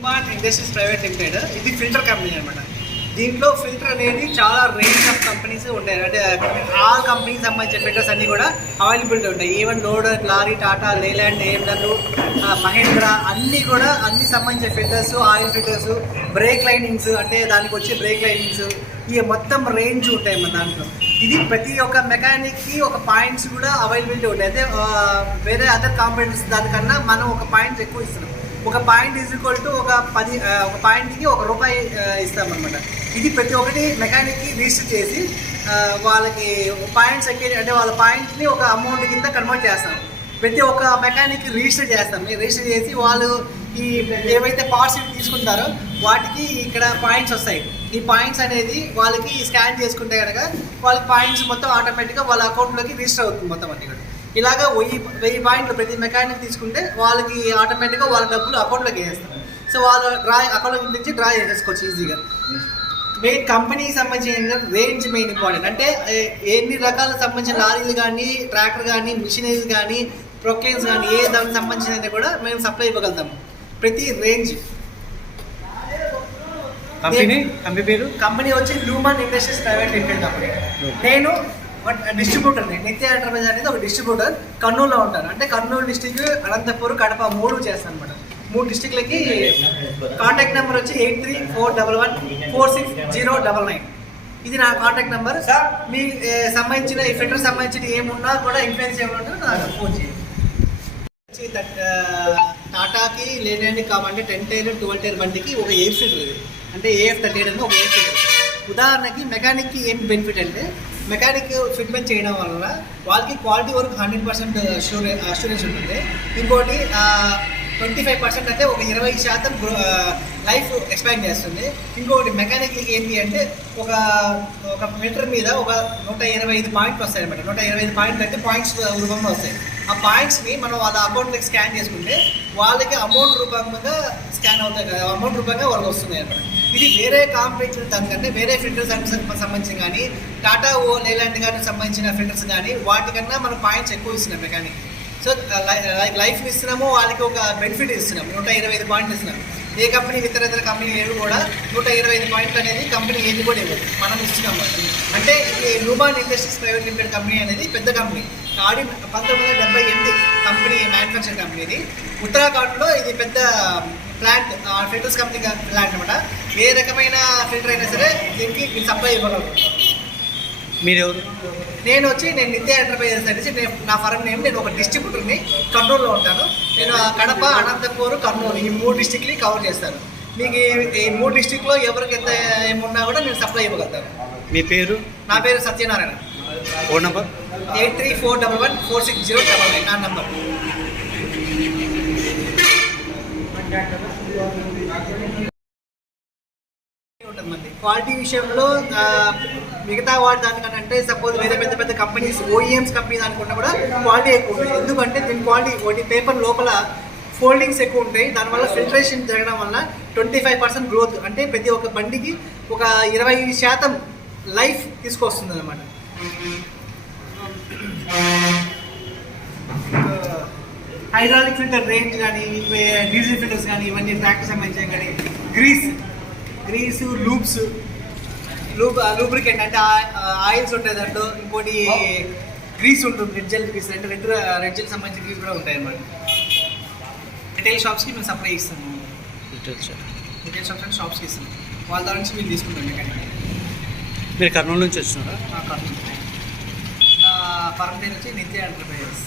లుమాన్ industries private limited ఇది filter company అనమాట. దీంట్లో ఫిల్టర్ అనేది చాలా రేంజ్ ఆఫ్ కంపెనీస్ ఉంటాయి. అంటే ఆల్ కంపెనీకి సంబంధించిన ఫిల్టర్స్ అన్నీ కూడా అవైలబిలిటీ ఉంటాయి. Even loader, lorry, Tata, Leyland, AMW, Mahindra అన్నీ కూడా అన్ని సంబంధించిన filters, oil filters, brake linings అంటే దానికి వచ్చే బ్రేక్ లైనింగ్స్ ఈ మొత్తం రేంజ్ ఉంటాయి మన దాంట్లో. ఇది ప్రతి ఒక్క మెకానిక్కి ఒక పాయింట్స్ కూడా అవైలబిలిటీ ఉంటాయి. అయితే వేరే అదర్ కాంపిటెంట్స్ దానికన్నా మనం ఒక పాయింట్స్ ఎక్కువ ఇస్తున్నాం. ఒక పాయింట్ ఈజ్ ఈక్వల్ టు ఒక పాయింట్కి ₹1 ఇస్తామన్నమాట. ఇది ప్రతి ఒక్కటి మెకానిక్కి రిజిస్టర్ చేసి వాళ్ళకి పాయింట్స్ ఎక్కి అంటే వాళ్ళ పాయింట్ని ఒక అమౌంట్ కింద కన్వర్ట్ చేస్తాం. ప్రతి ఒక్క మెకానిక్కి రిజిస్టర్ చేస్తాం. రిజిస్టర్ చేసి వాళ్ళు ఈ ఏవైతే పార్ట్స్ తీసుకుంటారో వాటికి ఇక్కడ పాయింట్స్ వస్తాయి. ఈ పాయింట్స్ అనేది వాళ్ళకి స్కాన్ చేసుకుంటే కనుక వాళ్ళకి పాయింట్స్ మొత్తం ఆటోమేటిక్గా వాళ్ళ అకౌంట్లోకి రిజిస్టర్ అవుతుంది మొత్తం అన్ని కూడా. ఇలాగా 1000 పాయింట్లు ప్రతి మెకానిక్ తీసుకుంటే వాళ్ళకి ఆటోమేటిక్గా వాళ్ళ డబ్బులు అకౌంట్లోకి వేస్తారు. సో వాళ్ళు అకౌంట్ నుంచి డ్రా చేసేసుకోవచ్చు ఈజీగా. మెయిన్ కంపెనీకి సంబంధించిన రేంజ్ మెయిన్ ఇంపార్టెంట్. అంటే ఎన్ని రకాల సంబంధించిన లారీలు కానీ, ట్రాక్టర్ కానీ, మిషనరీస్ కానీ, ప్రొక్లైన్స్ కానీ ఏ దానికి సంబంధించినవి కూడా మేము సప్లై ఇవ్వగలుగుతాము. ప్రతి రేంజ్. కంపెనీ వచ్చి లుమాన్ ఇండస్ట్రీస్ ప్రైవేట్ లిమిటెడ్ కంపెనీ. నేను డిస్ట్రిబ్యూటర్ని. నిత్య ఎంటర్ప్రైజ్ అనేది ఒక డిస్ట్రిబ్యూటర్. కర్నూలులో ఉంటాను. అంటే కర్నూలు డిస్టిక్, అనంతపూర్, కడప 3 చేస్తాను అనమాట. 3 డిస్టిక్లకి. కాంటాక్ట్ నెంబర్ వచ్చి 8341146099. ఇది నా కాంటాక్ట్ నెంబర్. మీ సంబంధించిన ఈ ఫిల్టర్ సంబంధించిన ఏమున్నా కూడా ఇన్ఫ్లుయెన్స్ ఏమన్నా నాకు ఫోన్ చేయండి. టాటాకి లేదండి కావాలంటే 10 టైర్ 12 టైర్ బండికి ఒక ఎయిర్ ఫిల్టర్ ఇది. అంటే AF38 అనేది ఒక ఎయిర్ ఫిల్టర్. ఉదాహరణకి మెకానిక్కి ఏం బెనిఫిట్ అంటే మెకానిక్ ఫిట్మెంట్ చేయడం వల్ల వాళ్ళకి క్వాలిటీ వరకు 100% అష్యూరెన్స్ ఉంటుంది. ఇంకోటి 25% అంటే ఒక 20% లైఫ్ ఎక్స్పాండ్ చేస్తుంది. ఇంకొకటి మెకానిక్కి ఏంటి అంటే ఒక మీటర్ మీద ఒక 125 పాయింట్లు వస్తాయి అనమాట. 125 పాయింట్లు అంటే పాయింట్స్ రూపంలో వస్తాయి. ఆ పాయింట్స్ని మనం వాళ్ళ అకౌంట్లోకి స్కాన్ చేసుకుంటే వాళ్ళకి అమౌంట్ రూపంగా స్కాన్ అవుతాయి కదా, అమౌంట్ రూపంగా వాళ్ళకి వస్తున్నాయి అనమాట. ఇది వేరే కాంపిటేటివ్ దానికంటే వేరే ఫిల్టర్స్ సంబంధించి కానీ, టాటా లేలాండ్ కానీ సంబంధించిన ఫిల్టర్స్ కానీ వాటికన్నా మనం పాయింట్స్ ఎక్కువ ఇస్తున్నాం మెకానిక్. సో లైఫ్ ఇస్తున్నాము, వాళ్ళకి ఒక బెనిఫిట్ ఇస్తున్నాం. 125 పాయింట్లు ఇస్తున్నాం. ఏ కంపెనీ ఇతర కంపెనీ ఏవి కూడా 125 పాయింట్లు అనేది కంపెనీ ఏది కూడా ఇవ్వదు, మనం ఇస్తున్నాం. అంటే ఇది లుమాన్ ఇండస్ట్రీస్ ప్రైవేట్ లిమిటెడ్ కంపెనీ అనేది పెద్ద కంపెనీ. 1978 company manufacture company. ఇది ఉత్తరాఖండ్లో ఇది పెద్ద ప్లాంట్, ఫిల్టర్స్ కంపెనీ ప్లాంట్ అనమాట. ఏ రకమైన ఫిల్టర్ అయినా సరే దీనికి సప్లై ఇవ్వగలరు. మీరెవరు? నేను నిత్య ఎంటర్ప్రైజెస్ అనేసి నా ఫర్మ్ నేమ్. నేను ఒక డిస్ట్రిబ్యూటర్ని. కర్నూలులో ఉంటాను. నేను కడప, అనంతపూర్, కర్నూలు ఈ 3 డిస్టిక్ని కవర్ చేస్తాను. మీకు ఈ 3 డిస్టిక్లో ఎవరికి ఎంత ఏమున్నా కూడా నేను సప్లై ఇవ్వగలుగుతాను. మీ పేరు? నా పేరు సత్యనారాయణ. ఫోన్ నెంబర్ 8341146099 నా నంబర్. ఉంటుందండి క్వాలిటీ విషయంలో. మిగతా వాటి దానికన్నా అంటే సపోజ్ వేరే పెద్ద కంపెనీస్, OEMs కంపెనీ దానికన్నా కూడా క్వాలిటీ ఎక్కువ ఉంటుంది. ఎందుకంటే దీని క్వాలిటీ ఒకటి పేపర్ లోపల ఫోల్డింగ్స్ ఎక్కువ ఉంటాయి. దానివల్ల ఫిల్టరేషన్ జరగడం వల్ల 25% గ్రోత్, అంటే ప్రతి ఒక్క బండికి ఒక 20% లైఫ్ తీసుకొస్తుంది అన్నమాట. హైడ్రాలిక్ ఫిల్టర్ రేంజ్ కానీ, డీజిల్ ఫిల్టర్స్ కానీ, ఇవన్నీ ట్రాక్టర్ సంబంధించిన కానీ, గ్రీసు, లూబ్రికెంట్ అంటే ఆయిల్స్ ఉంటాయి దాంట్లో. ఇంకోటి గ్రీస్ ఉంటుంది, రెడ్ జెల్ గ్రీస్ అంటే రెడ్ జెల్ సంబంధించిన గ్రీస్ కూడా ఉంటాయి అన్నమాట. రిటైల్ షాప్స్కి మేము సప్లై ఇస్తాము. రిటైల్ షాప్స్కి ఇస్తాము. వాళ్ళ దాని నుంచి మేము తీసుకుంటాం మెకానిక్. మీరు కర్నూలు నుంచి వచ్చినారా? కర్నూలు. నా ఫర్మ్ పేరు వచ్చి నిత్య ఎంటర్ప్రైజెస్.